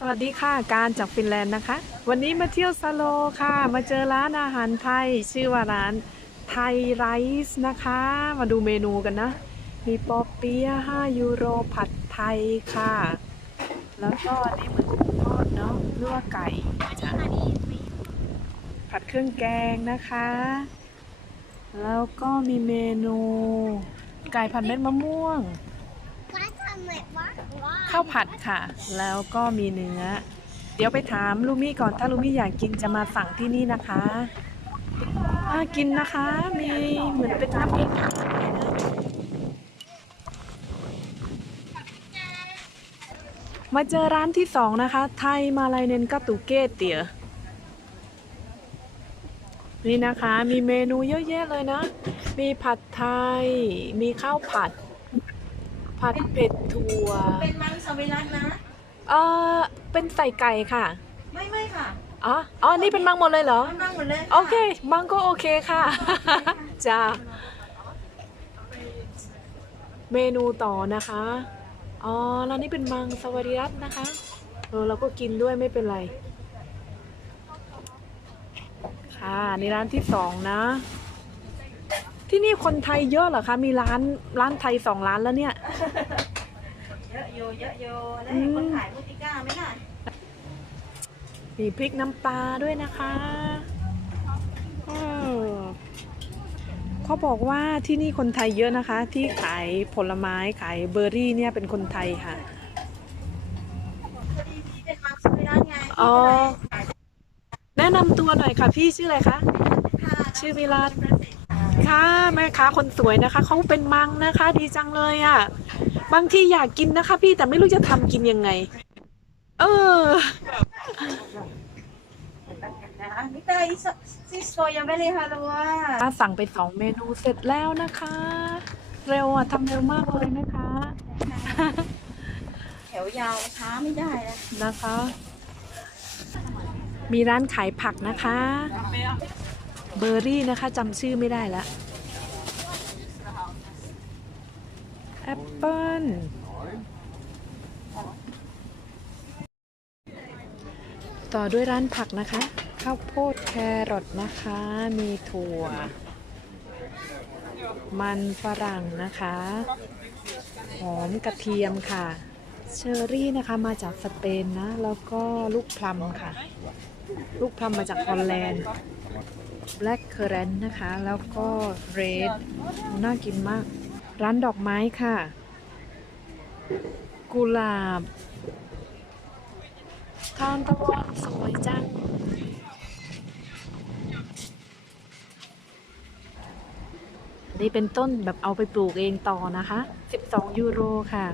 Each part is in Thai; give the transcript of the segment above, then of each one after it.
สวัสดีค่ะ การจากฟินแลนด์นะคะ วันนี้มาเที่ยวซาโลค่ะ มาเจอร้านอาหารไทย ชื่อว่าร้านไทยไรซ์นะคะ มาดูเมนูกันนะ มีปอเปี๊ยะ5ยูโรผัดไทยค่ะ แล้วก็อันนี้เหมือนทอดเนาะลวกไก่ ผัดเครื่องแกงนะคะ แล้วก็มีเมนู ไก่ผัดเม็ดมะม่วง ข้าวผัดค่ะ แล้วก็มีเนื้อ เดี๋ยวไปถามลูมี่ก่อนถ้าลูมี่อยากกินจะมาสั่งที่นี่นะคะอ่ากินนะคะ มีเหมือนเป็นน้ำพริกมาเจอร้านที่สองนะคะ ไทยมาลายเนนกาตูเกเตียนี่นะคะ มีเมนูเยอะแยะเลยนะ มีผัดไทย มีข้าวผัด ผัดเผ็ดถั่วเป็นมังสวิรัตนะ เออเป็นใส่ไก่ค่ะ ไม่ไม่ค่ะ อ๋อ อ๋อ นี่เป็นมังหมดเลยเหรอ มันมังหมดเลยะโอเค มังก็โอเคค่ะ จ้า เมนูต่อนะคะ อ๋อ แล้วนี่เป็นมังสวัสดิรัตน์นะคะเออเราก็กินด้วยไม่เป็นไร ค่ะนี่ร้านที่สองนะ ที่นี่คนไทยเยอะเหรอคะ มีร้านร้านไทยสองร้านแล้วเนี่ย เยอะโยเยอะโยแล้วอืมเห็นคนขายมุติก้าไหมล่ะมีพริกน้ำปลาด้วยนะคะอืมเขาบอกว่าที่นี่คนไทยเยอะนะคะ ที่ขายผลไม้ขายเบอร์รี่เนี่ยเป็นคนไทยค่ะพอดีพี่เป็นมังสวิรัตไงอ๋อแนะนำตัวหน่อยค่ะ พี่ชื่ออะไรคะค่ะชื่อวิรัต ค่ะแม่ค้าคนสวยนะคะเขาเป็นมังนะคะ ดีจังเลยอะ่ะ บางทีอยากกินนะคะ พี่แต่ไม่รู้จะทำกินยังไง เออมิตาอิซิสโกยังไม่เลยค่ะลัวถ้าสั่งไปสองเมนูเสร็จแล้วนะคะ เร็วอะทำเร็วมากเลยนะคะ แถวยาวช้าไม่ได้นะ นะคะ มีร้านขายผักนะคะ เบอร์รี่นะคะจำชื่อไม่ได้ละแอปเปิ้ลต่อด้วยร้านผักนะคะ ข้าวโพดแครอทนะคะ มีถั่ว มันฝรั่งนะคะ หอมกระเทียมค่ะ เชอร์รี่นะคะมาจากสเปนนะ แล้วก็ลูกพลัมค่ะ ลูกพลัมมาจากฮอลแลนด์ แบล็กเคอร์เรนนะคะ แล้วก็เรดน่ากินมาก ร้านดอกไม้ค่ะ กุหลาบทานตะวันสวยจัง นี่เป็นต้นแบบเอาไปปลูกเองต่อนะคะ 12 ยูโรค่ะ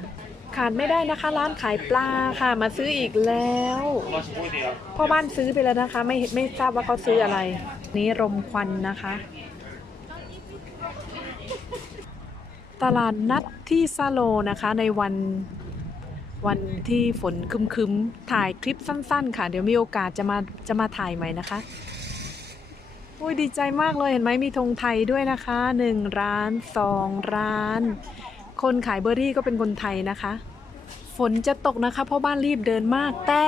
ขาดไม่ได้นะคะ ร้านขายปลาค่ะ มาซื้ออีกแล้วพ่อบ้านซื้อไปแล้วนะคะ ไม่ไม่ทราบว่าเขาซื้ออะไร นี่รมควันนะคะ ตลาดนัดที่ซาโลนะคะ ในวันวันที่ฝนคึมๆถ่ายคลิปสั้น ๆ ค่ะ เดี๋ยวมีโอกาสจะมาจะมาถ่ายใหม่นะคะอุ้ยดีใจมากเลยเห็นไหมมีธงไทยด้วยนะคะหนึ่งร้านสองร้าน คนขายเบอร์รี่ก็เป็นคนไทยนะคะ ฝนจะตกนะคะ เพราะบ้านรีบเดินมาก แต่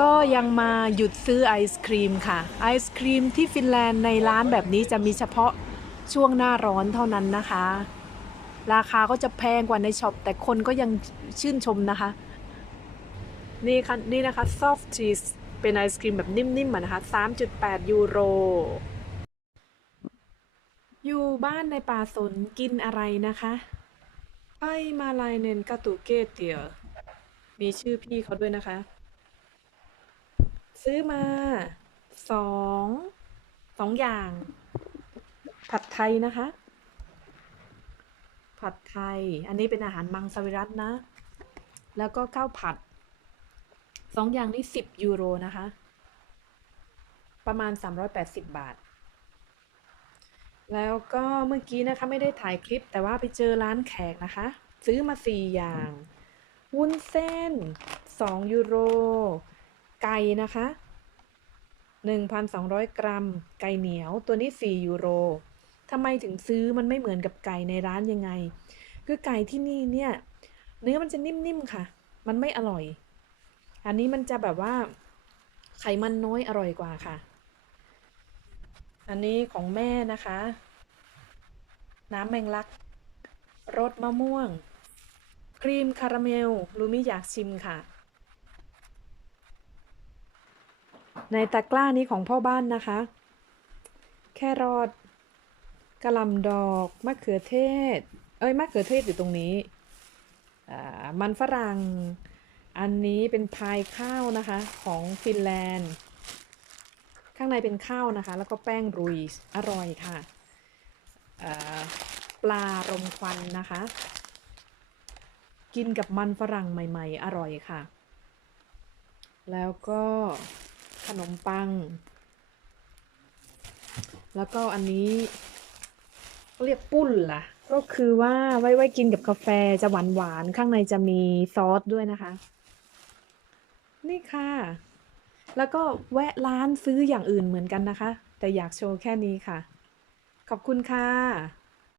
ก็ยังมาหยุดซื้อไอศครีมค่ะ ไอศครีมที่ฟินแลนด์ในร้านแบบนี้จะมีเฉพาะช่วงหน้าร้อนเท่านั้นนะคะ ราคาก็จะแพงกว่าในช็อป แต่คนก็ยังชื่นชมนะคะ นี่ค่ะนี่นะคะ soft cheese เป็นไอศครีมแบบนิ่มๆอะนะคะ 3.8 ยูโรอยู่บ้านในป่าสนกินอะไรนะคะ ไอมาลายเนนกาตูเกเตียมีชื่อพี่เขาด้วยนะคะ ซื้อมาสองสองอย่าง ผัดไทยนะคะ ผัดไทย อันนี้เป็นอาหารมังสวิรัตนะ แล้วก็ข้าวผัดสองอย่างนี้สิบยูโรนะคะ ประมาณ380บาท แล้วก็เมื่อกี้นะคะไม่ได้ถ่ายคลิปแต่ว่าไปเจอร้านแขกนะคะ ซื้อมา 4 อย่าง วุ้นเส้น 2 ยูโร ไก่นะคะ 1,200 กรัม ไก่เหนียวตัวนี้ 4 ยูโรทำไมถึงซื้อมันไม่เหมือนกับไก่ในร้านยังไง คือไก่ที่นี่เนี่ย เนื้อมันจะนิ่มๆค่ะ มันไม่อร่อย อันนี้มันจะแบบว่าไขมันน้อยอร่อยกว่าค่ะ อันนี้ของแม่นะคะ น้ำแมงลักรสมะม่วง ครีมคาราเมลลูมิอยากชิมค่ะ ในตะกร้านี้ของพ่อบ้านนะคะ แครอทกระหลำดอกมะเขือเทศ เอ้ยมะเขือเทศอยู่ตรงนี้ มันฝรั่ง อันนี้เป็นพายข้าวนะคะของฟินแลนด์ ข้างในเป็นข้าวนะคะ แล้วก็แป้งรุยอร่อยค่ะปลารมควันนะคะ กินกับมันฝรั่งใหม่ ๆ อร่อยค่ะ แล้วก็ขนมปัง แล้วก็อันนี้เรียกปุ้นล่ะ ก็คือว่าไว้ไว้กินกับกาแฟจะหวานหวานๆข้างในจะมีซอสด้วยนะคะ นี่ค่ะ แล้วก็แวะร้านซื้ออย่างอื่นเหมือนกันนะคะ แต่อยากโชว์แค่นี้ค่ะ ขอบคุณค่ะ